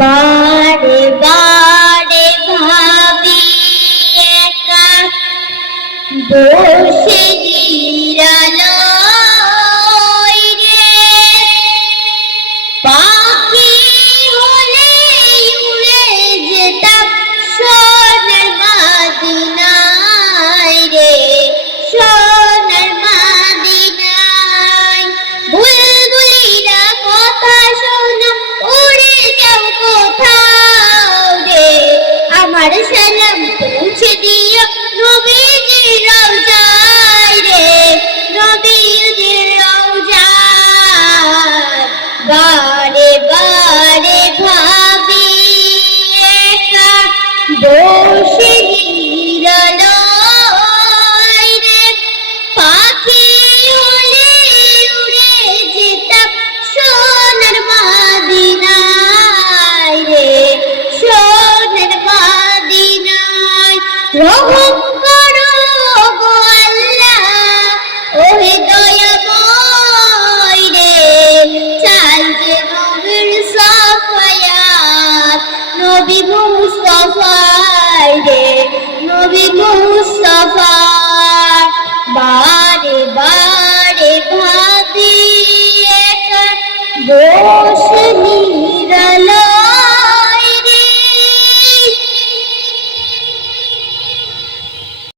বারে বারে ভাবি একা বসে নিরালয় রে, পাখি হলে উড়ে যেতাম সোনার মদিনায় রে, সোনার মদিনায়। বুলবুলিরা কথা শোনো, উড়ে যাও কোথাও রে, আমার সালাম পৌঁছে দিও নবীজির রওজায় রে, নবীজির রওজায়। বারে বারে ভাবি একা বসে নিরালয় রে, পাখি হলে উড়ে যেতাম সোনার মদিনায় রে, সোনার মদিনায়। রহম করো গো আল্লাহ, ওহে দয়াময় রে, চাই যে নবীর সাফায়াত, নবী মুস্তাফায় রে, নবী মুস্তাফায়। বারে বারে ভাবি একা বসে নিরালা